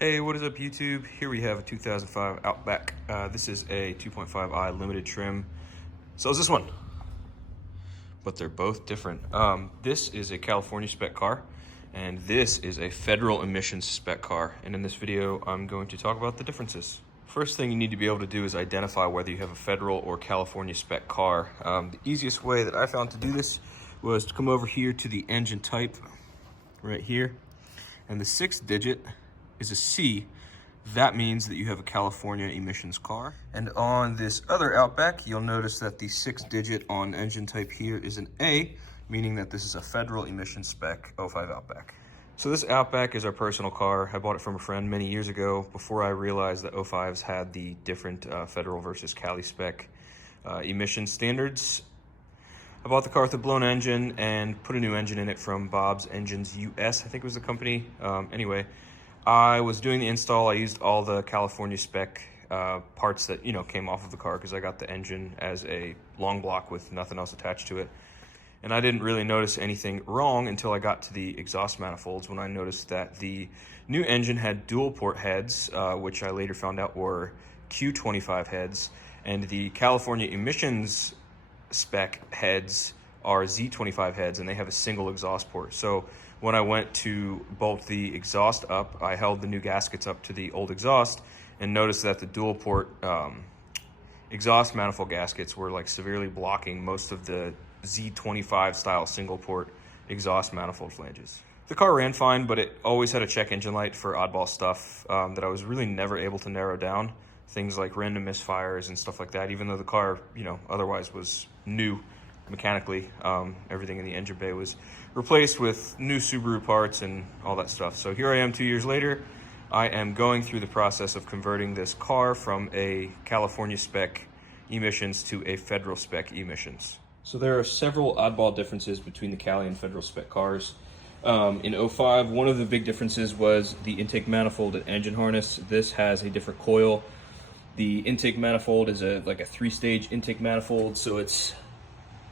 Hey, what is up YouTube? Here we have a 2005 Outback. This is a 2.5i limited trim. So is this one, but they're both different. This is a California spec car, and this is a federal emissions spec car. And in this video, I'm going to talk about the differences. First thing you need to be able to do is identify whether you have a federal or California spec car. The easiest way that I found to do this was to come over here to the engine type right here, and the 6th digit is a C. That means that you have a California emissions car. And on this other Outback, you'll notice that the 6th digit on engine type here is an A, meaning that this is a federal emissions spec 05 Outback. So this Outback is our personal car. I bought it from a friend many years ago before I realized that 05s had the different federal versus Cali spec emission standards. I bought the car with a blown engine and put a new engine in it from Bob's Engines US, I think was the company. Anyway, I was doing the install. I used all the California spec parts that came off of the car because I got the engine as a long block with nothing else attached to it. And I didn't really notice anything wrong until I got to the exhaust manifolds, when I noticed that the new engine had dual port heads, which I later found out were Q25 heads, and the California emissions spec heads are Z25 heads, and they have a single exhaust port. So when I went to bolt the exhaust up, I held the new gaskets up to the old exhaust and noticed that the dual port exhaust manifold gaskets were like severely blocking most of the Z25 style single port exhaust manifold flanges. The car ran fine, but it always had a check engine light for oddball stuff that I was really never able to narrow down. Things like random misfires and stuff like that, even though the car, otherwise was new mechanically. Everything in the engine bay was replaced with new Subaru parts and all that stuff. So here I am 2 years later. I am going through the process of converting this car from a California spec emissions to a federal spec emissions. So there are several oddball differences between the Cali and Federal spec cars. In 05, one of the big differences was the intake manifold and engine harness. This has a different coil. The intake manifold is like a 3-stage intake manifold, so it's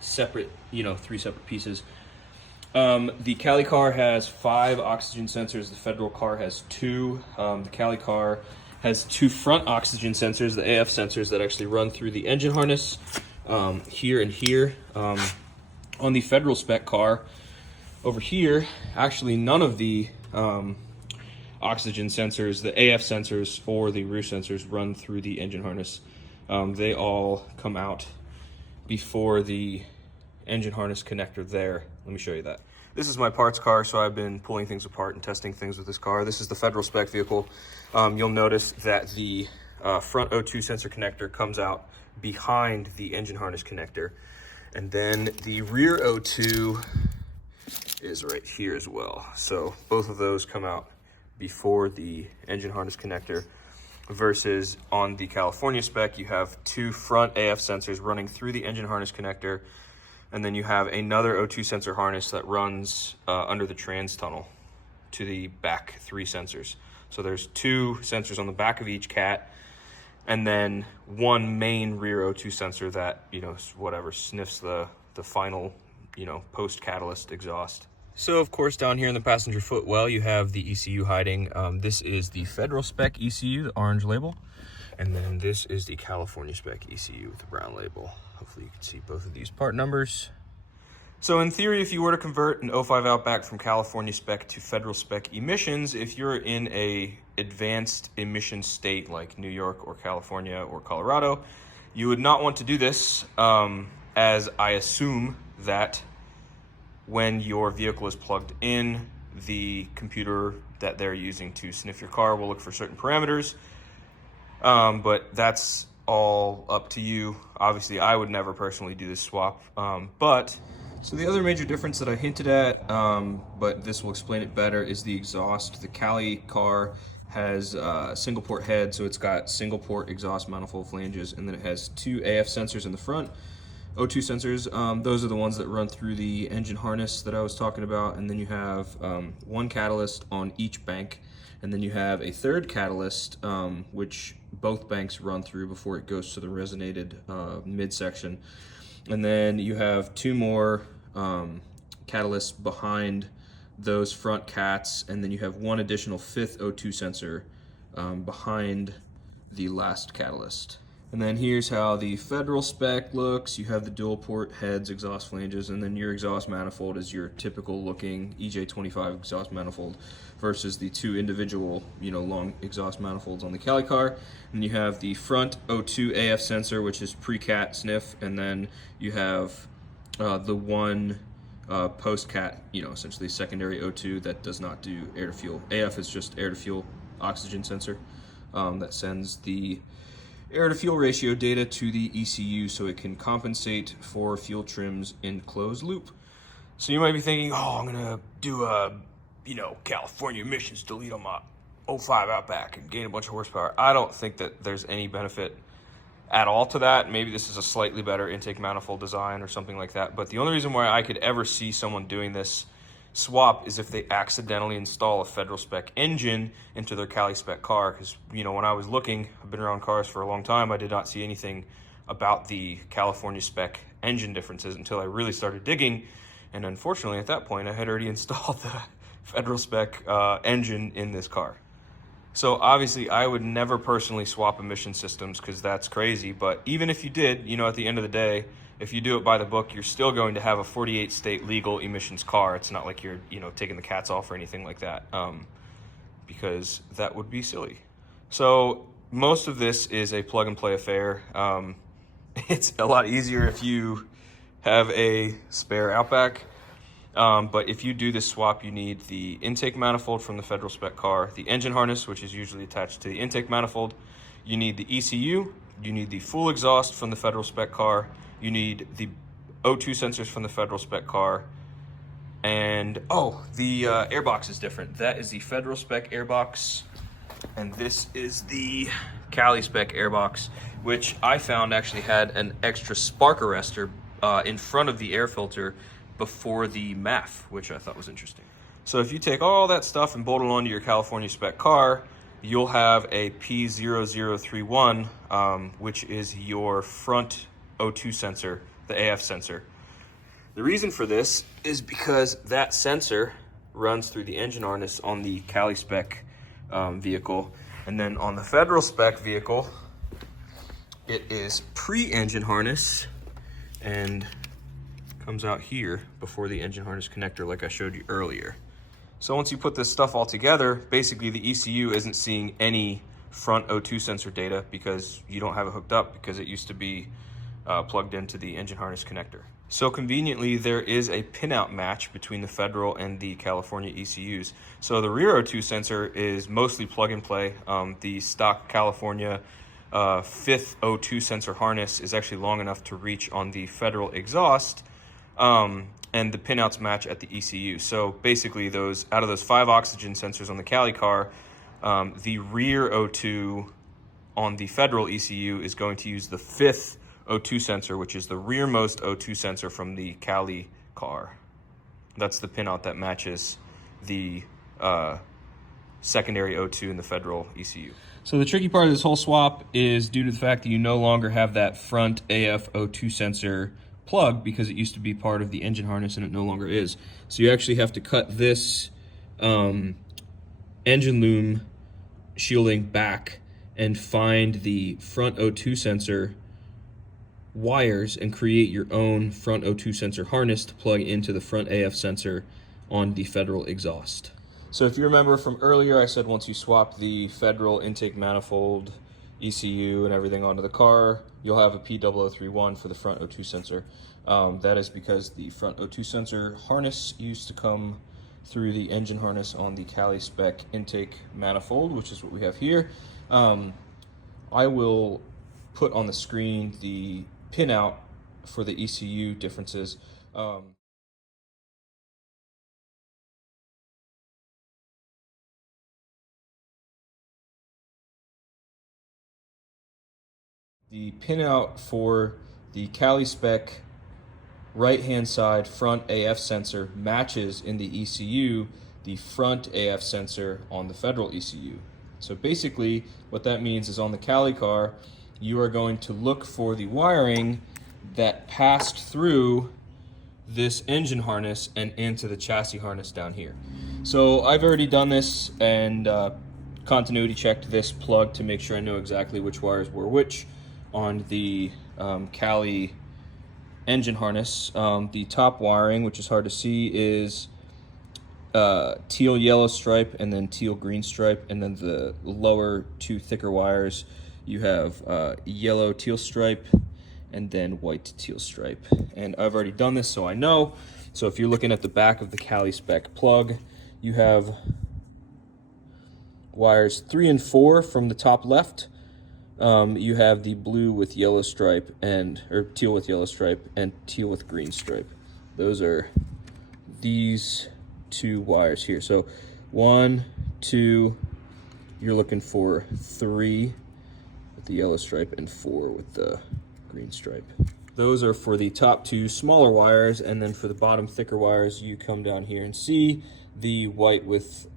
separate, 3 separate pieces. The Cali car has 5 oxygen sensors. The Federal car has 2. The Cali car has 2 front oxygen sensors, the AF sensors that actually run through the engine harness, here and here. On the Federal spec car, over here, actually none of the oxygen sensors, the AF sensors or the rear sensors, run through the engine harness. They all come out before the engine harness connector there. Let me show you that. This is my parts car, so I've been pulling things apart and testing things with this car. This is the Federal spec vehicle. You'll notice that the front O2 sensor connector comes out behind the engine harness connector, and then the rear O2 is right here as well. So both of those come out before the engine harness connector, versus on the California spec you have 2 front AF sensors running through the engine harness connector, and then you have another O2 sensor harness that runs under the trans tunnel to the back 3 sensors. So there's 2 sensors on the back of each cat, and then 1 main rear O2 sensor that sniffs the final post catalyst exhaust. So of course down here in the passenger footwell you have the ECU hiding. This is the Federal spec ECU, the orange label, and then this is the California spec ECU with the brown label. Hopefully you can see both of these part numbers. So in theory, if you were to convert an 05 Outback from California spec to Federal spec emissions, if you're in a advanced emission state like New York or California or Colorado, you would not want to do this, as I assume that when your vehicle is plugged in, the computer that they're using to sniff your car will look for certain parameters. But that's all up to you. Obviously, I would never personally do this swap. So the other major difference that I hinted at, but this will explain it better, is the exhaust. The Cali car has a single port head, so it's got single port exhaust manifold flanges, and then it has 2 AF sensors in the front. O2 sensors, those are the ones that run through the engine harness that I was talking about, and then you have 1 catalyst on each bank, and then you have a 3rd catalyst, which both banks run through before it goes to the resonated midsection, and then you have 2 more catalysts behind those front cats, and then you have one additional fifth O2 sensor behind the last catalyst. And then here's how the Federal spec looks. You have the dual port heads, exhaust flanges, and then your exhaust manifold is your typical looking EJ25 exhaust manifold versus the two individual, long exhaust manifolds on the Cali car. And then you have the front O2 AF sensor, which is pre-cat sniff, and then you have the one post-cat, essentially secondary O2 that does not do air to fuel. AF is just air to fuel oxygen sensor that sends the air to fuel ratio data to the ECU so it can compensate for fuel trims in closed loop. So you might be thinking, oh, I'm gonna do a, California emissions delete on my 05 Outback and gain a bunch of horsepower. I don't think that there's any benefit at all to that. Maybe this is a slightly better intake manifold design or something like that. But the only reason why I could ever see someone doing this swap is if they accidentally install a Federal spec engine into their Cali spec car. Because, when I was looking, I've been around cars for a long time, I did not see anything about the California spec engine differences until I really started digging. And unfortunately, at that point, I had already installed the Federal spec engine in this car. So obviously, I would never personally swap emission systems because that's crazy. But even if you did, at the end of the day, if you do it by the book, you're still going to have a 48 state legal emissions car. It's not like you're, taking the cats off or anything like that, because that would be silly. So most of this is a plug and play affair. It's a lot easier if you have a spare Outback. But if you do this swap, you need the intake manifold from the Federal spec car, the engine harness, which is usually attached to the intake manifold. You need the ECU, you need the full exhaust from the Federal spec car, you need the O2 sensors from the Federal spec car, and the airbox is different. That is the Federal spec airbox, and this is the Cali spec airbox, which I found actually had an extra spark arrestor in front of the air filter before the MAF, which I thought was interesting. So if you take all that stuff and bolt it onto your California spec car, you'll have a P0031, which is your front O2 sensor, the AF sensor. The reason for this is because that sensor runs through the engine harness on the Cali spec vehicle, and then on the Federal spec vehicle, it is pre-engine harness and comes out here before the engine harness connector like I showed you earlier. So once you put this stuff all together, basically the ECU isn't seeing any front O2 sensor data because you don't have it hooked up because it used to be plugged into the engine harness connector. So conveniently, there is a pinout match between the Federal and the California ECUs. So the rear O2 sensor is mostly plug and play. The stock California fifth O2 sensor harness is actually long enough to reach on the Federal exhaust, and the pinouts match at the ECU. So basically, out of those 5 oxygen sensors on the Cali car, the rear O2 on the Federal ECU is going to use the 5th O2 sensor, which is the rearmost O2 sensor from the Cali car. That's the pinout that matches the secondary O2 in the Federal ECU. So the tricky part of this whole swap is due to the fact that you no longer have that front AF O2 sensor plug because it used to be part of the engine harness and it no longer is. So you actually have to cut this engine loom shielding back and find the front O2 sensor wires and create your own front O2 sensor harness to plug into the front AF sensor on the Federal exhaust. So if you remember from earlier, I said once you swap the Federal intake manifold, ECU, and everything onto the car, you'll have a P0031 for the front O2 sensor. That is because the front O2 sensor harness used to come through the engine harness on the Cali spec intake manifold, which is what we have here. I will put on the screen the pinout for the ECU differences. The pinout for the Cali spec right-hand side front AF sensor matches in the ECU the front AF sensor on the Federal ECU. So basically what that means is on the Cali car, you are going to look for the wiring that passed through this engine harness and into the chassis harness down here. So I've already done this and continuity checked this plug to make sure I know exactly which wires were which on the Cali engine harness. The top wiring, which is hard to see, is teal yellow stripe and then teal green stripe, and then the lower two thicker wires you have yellow teal stripe and then white teal stripe. And I've already done this, so I know. So if you're looking at the back of the Cali spec plug, you have wires 3 and 4 from the top left. You have the blue with yellow stripe or teal with yellow stripe and teal with green stripe. Those are these 2 wires here. So 1, 2, you're looking for 3 with the yellow stripe and 4 with the green stripe. Those are for the top 2 smaller wires, and then for the bottom thicker wires, you come down here and see the white with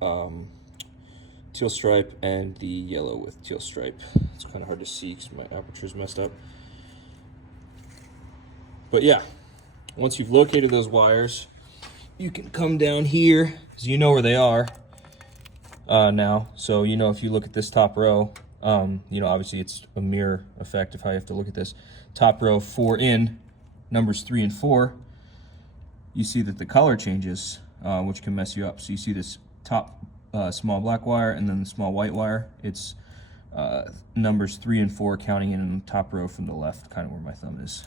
teal stripe and the yellow with teal stripe. It's kind of hard to see because my aperture's messed up. But yeah, once you've located those wires, you can come down here, because you know where they are now. So you know, if you look at this top row, you know, obviously it's a mirror effect of how you have to look at this. Top row 4 in, numbers 3 and 4, you see that the color changes, which can mess you up. So you see this top small black wire and then the small white wire. It's numbers 3 and 4 counting in the top row from the left, kind of where my thumb is.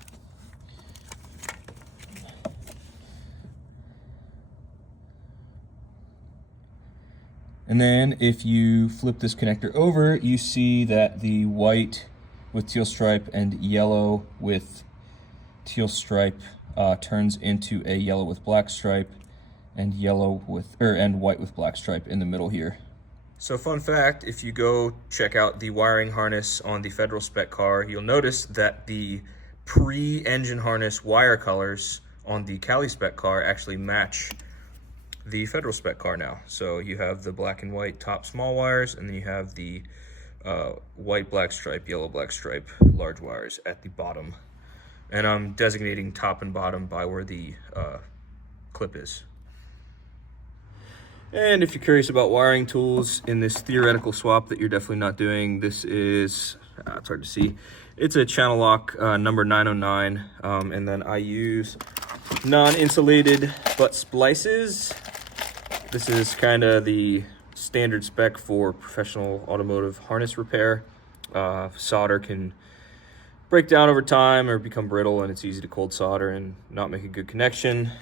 And then if you flip this connector over, you see that the white with teal stripe and yellow with teal stripe turns into a yellow with black stripe and white with black stripe in the middle here. So fun fact, if you go check out the wiring harness on the Federal spec car, you'll notice that the pre-engine harness wire colors on the Cali spec car actually match the Federal spec car now. So you have the black and white top small wires, and then you have the white black stripe, yellow black stripe large wires at the bottom. And I'm designating top and bottom by where the clip is. And if you're curious about wiring tools in this theoretical swap that you're definitely not doing, this is, it's hard to see, it's a channel lock number 909, and then I use non-insulated butt splices. This is kind of the standard spec for professional automotive harness repair. Solder can break down over time or become brittle, and it's easy to cold solder and not make a good connection.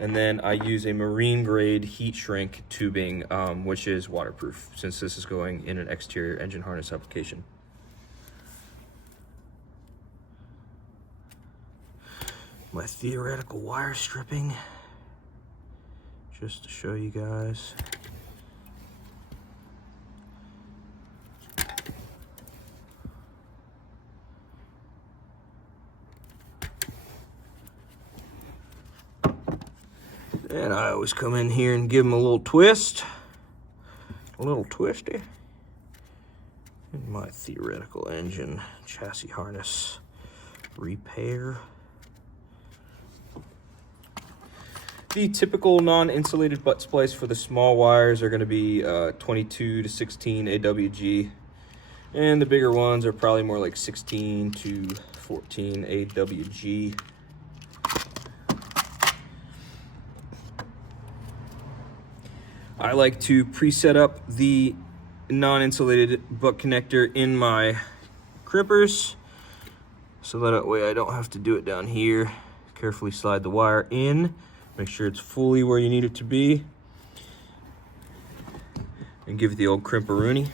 And then I use a marine grade heat shrink tubing, which is waterproof, since this is going in an exterior engine harness application. My theoretical wire stripping, just to show you guys. And I always come in here and give them a little twist, a little twisty. In my theoretical engine chassis harness repair. The typical non-insulated butt splice for the small wires are going to be 22 to 16 AWG, and the bigger ones are probably more like 16 to 14 AWG. I like to pre-set up the non-insulated butt connector in my crimpers, so that way I don't have to do it down here. Carefully slide the wire in. Make sure it's fully where you need it to be. And give it the old crimperoonie.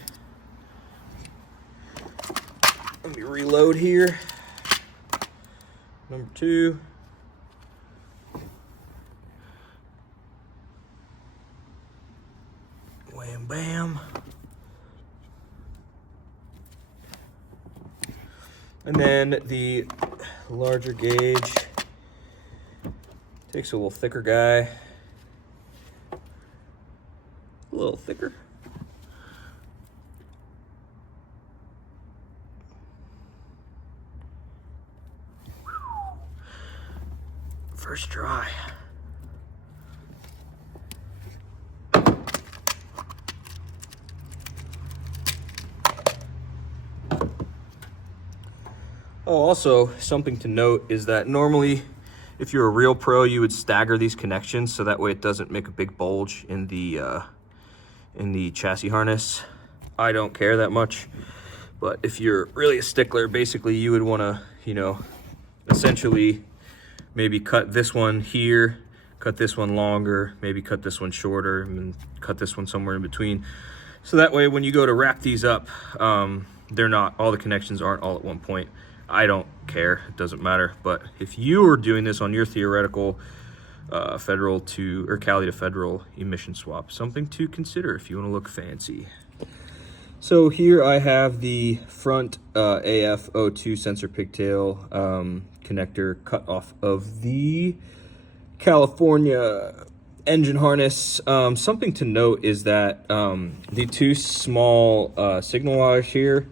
Let me reload here. Number 2. Wham bam. And then the larger gauge takes a little thicker guy, a little thicker. first try. Oh, also, something to note is that normally, if you're a real pro, you would stagger these connections so that way it doesn't make a big bulge in the chassis harness. I don't care that much, but if you're really a stickler, basically you would want to, you know, essentially maybe cut this one here, cut this one longer, maybe cut this one shorter, and then cut this one somewhere in between. So that way when you go to wrap these up, they're not, all the connections aren't all at one point. I don't care, it doesn't matter. But if you are doing this on your theoretical Federal to, or Cali to Federal emission swap, something to consider if you want to look fancy. So here I have the front AF02 sensor pigtail connector cut off of the California engine harness. Something to note is that the two small signal wires here,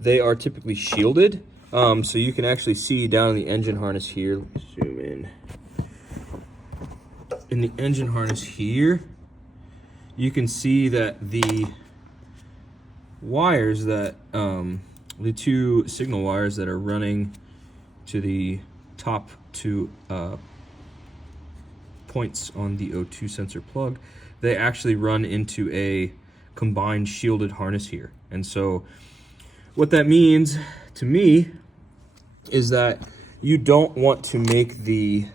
they are typically shielded. So you can actually see down in the engine harness here, let me zoom in. In the engine harness here, you can see that the wires that, the two signal wires that are running to the top two points on the O2 sensor plug, they actually run into a combined shielded harness here. And so what that means to me is that you don't want to make the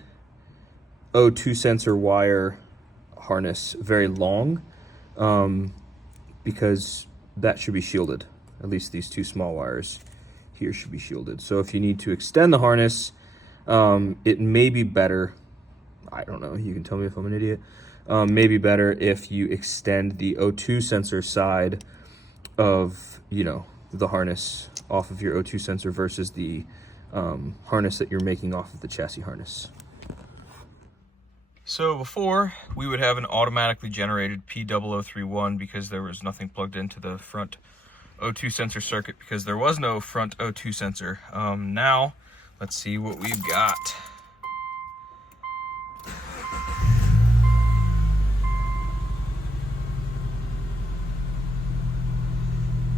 O2 sensor wire harness very long, because that should be shielded. At least these two small wires here should be shielded. So if you need to extend the harness, it may be better, I don't know, you can tell me if I'm an idiot, maybe better if you extend the O2 sensor side of, you know, the harness off of your O2 sensor versus the harness that you're making off of the chassis harness. So before, we would have an automatically generated P0031 because there was nothing plugged into the front O2 sensor circuit because there was no front O2 sensor. Now, let's see what we've got.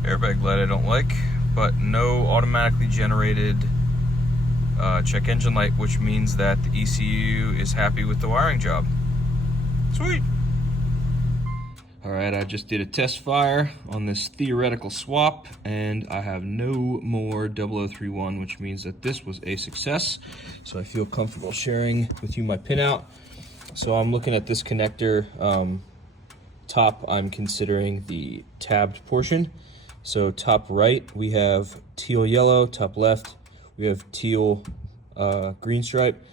Airbag light I don't like, but no automatically generated check engine light, which means that the ECU is happy with the wiring job. Sweet. All right, I just did a test fire on this theoretical swap, and I have no more 0031, which means that this was a success. So I feel comfortable sharing with you my pinout. So I'm looking at this connector. Top, I'm considering the tabbed portion. So top right, we have teal yellow. Top left, we have teal green stripe.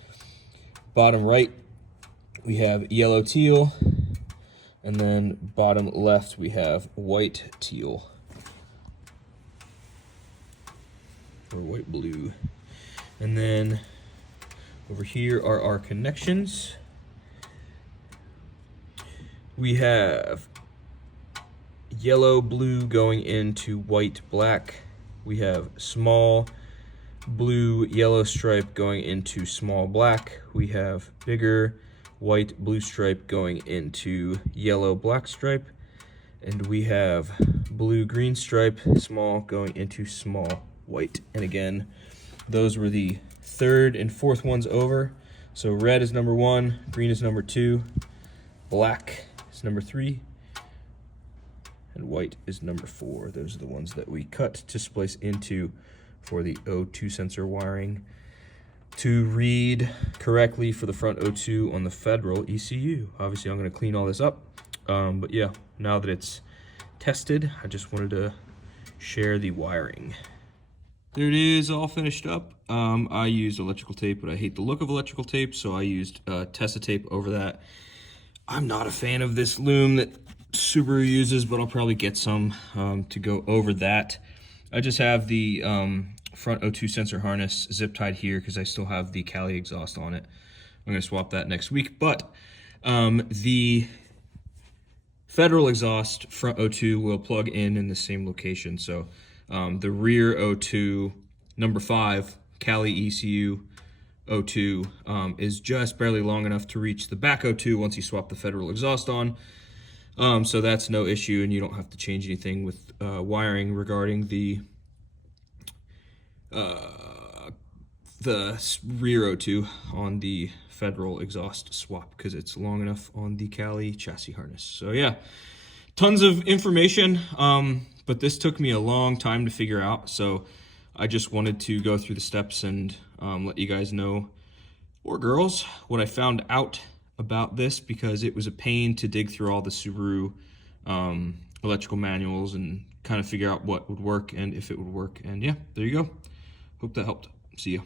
Bottom right, we have yellow teal. And then bottom left, we have white teal. Or white blue. And then over here are our connections. We have yellow blue going into white black. We have small blue yellow stripe going into small black. We have bigger white blue stripe going into yellow black stripe. And we have blue green stripe small going into small white. And again, those were the third and fourth ones over. So red is number 1, green is number 2, black is number 3, and white is number 4. Those are the ones that we cut to splice into for the O2 sensor wiring to read correctly for the front O2 on the Federal ECU. Obviously, I'm going to clean all this up. But yeah, now that it's tested, I just wanted to share the wiring. There it is, all finished up. I used electrical tape, but I hate the look of electrical tape, so I used Tessa tape over that. I'm not a fan of this loom that Subaru uses, but I'll probably get some to go over that. I just have the front O2 sensor harness zip tied here because I still have the Cali exhaust on it. I'm going to swap that next week, but the Federal exhaust front O2 will plug in the same location. So the rear O2 number 5 Cali ECU O2 is just barely long enough to reach the back O2 once you swap the Federal exhaust on. So that's no issue, and you don't have to change anything with wiring regarding the rear O2 on the Federal exhaust swap, because it's long enough on the Cali chassis harness. So yeah, tons of information, but this took me a long time to figure out, so I just wanted to go through the steps and let you guys know, or girls, what I found out about this, because it was a pain to dig through all the Subaru electrical manuals and kind of figure out what would work and if it would work. And yeah, there you go. Hope that helped. See ya.